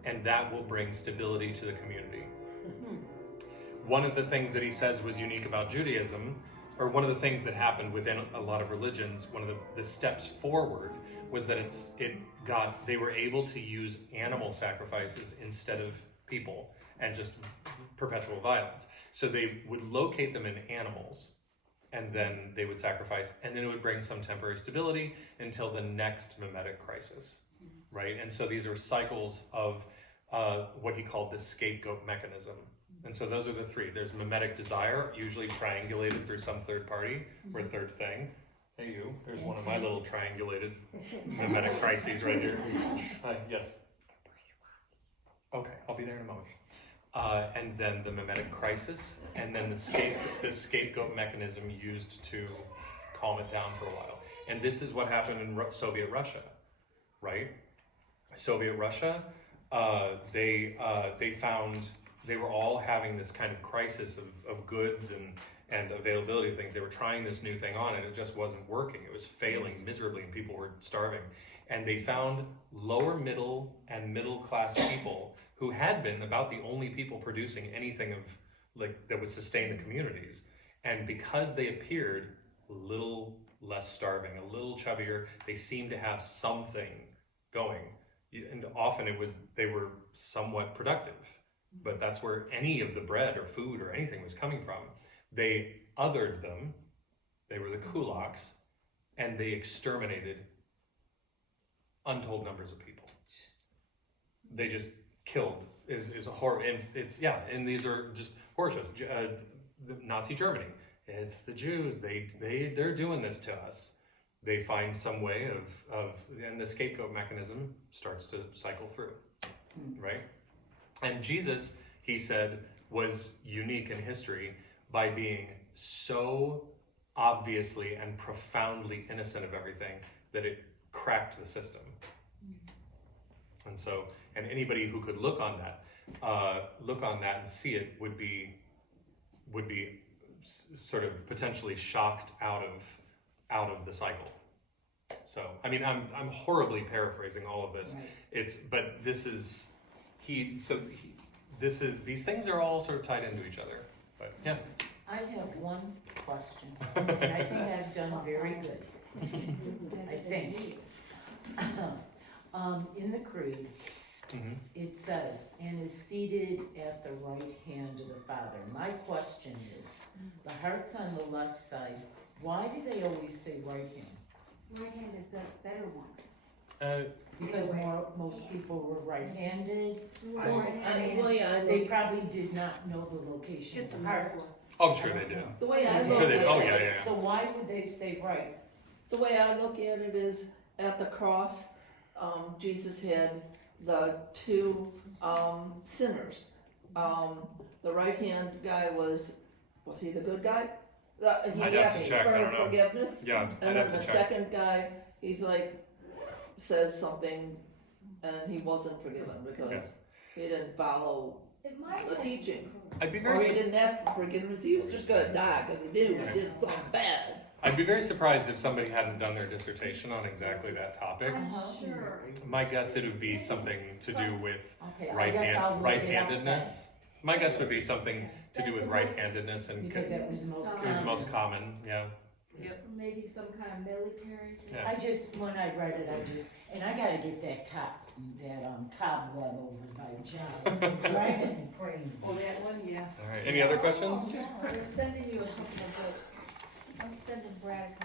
And that will bring stability to the community. One of the things that he says was unique about Judaism, or one of the things that happened within a lot of religions, one of the steps forward was that they were able to use animal sacrifices instead of people and just perpetual violence. So they would locate them in animals and then they would sacrifice, and then it would bring some temporary stability until the next mimetic crisis, right? And so these are cycles of what he called the scapegoat mechanism. And so those are the 3. There's mimetic desire, usually triangulated through some third party or third thing. Hey, you. There's one of my little triangulated mimetic crises right here. Yes. Okay, I'll be there in a moment. And then the mimetic crisis, and then the scapegoat mechanism used to calm it down for a while. And this is what happened in Soviet Russia, right? Soviet Russia, they found they were all having this kind of crisis of goods and availability of things. They were trying this new thing on and it just wasn't working. It was failing miserably and people were starving. And they found lower middle and middle class people who had been about the only people producing anything of like that would sustain the communities. And because they appeared a little less starving, a little chubbier, they seemed to have something going. And often it was they were somewhat productive, but that's where any of the bread or food or anything was coming from. They othered them, they were the kulaks, and they exterminated untold numbers of people. They just killed is a horror, and it's and these are just horror shows. Nazi Germany, it's the Jews. They're doing this to us. They find some way of and the scapegoat mechanism starts to cycle through, right? And Jesus, he said, was unique in history by being so obviously and profoundly innocent of everything that it cracked the system. And so, and anybody who could look on that and see it would be sort of potentially shocked out of the cycle. So, I mean, I'm horribly paraphrasing all of this. Right. These things are all sort of tied into each other. But yeah. I have one question, and I think I've done very good. I think. In the creed, it says, and is seated at the right hand of the Father. My question is, the heart's on the left side, why do they always say right hand? Right hand is the better one. Because most people were right-handed? I They probably did not know the location It's of a the heart. metaphor. Oh, I'm sure they did. The way I I'm look sure at they it, Oh, yeah. So why would they say right? the way I look at it is at the cross, Jesus had the two sinners. The right hand guy was he the good guy? He I'd have to asked check, I for don't know. forgiveness. Yeah, I'd And have then to the check. second guy, he's like, says something, and he wasn't forgiven because he didn't follow It might the have- teaching. I'd be Or very he didn't ask for forgiveness, he was just gonna die because he knew he did something bad. I'd be very surprised if somebody hadn't done their dissertation on exactly that topic. I'm sure. My guess it would be something to do with Okay, I guess I'll look it up right-handedness. My guess would be something to do with right-handedness then, and because that was most it was most common. Yeah. Maybe some kind of military. Yeah. I just, when I read it, and I gotta get that cobweb over by John, it's driving me crazy. Well, that one, yeah. All right. Any other questions? I'm sending you a couple of books. I'm sending Brad a couple.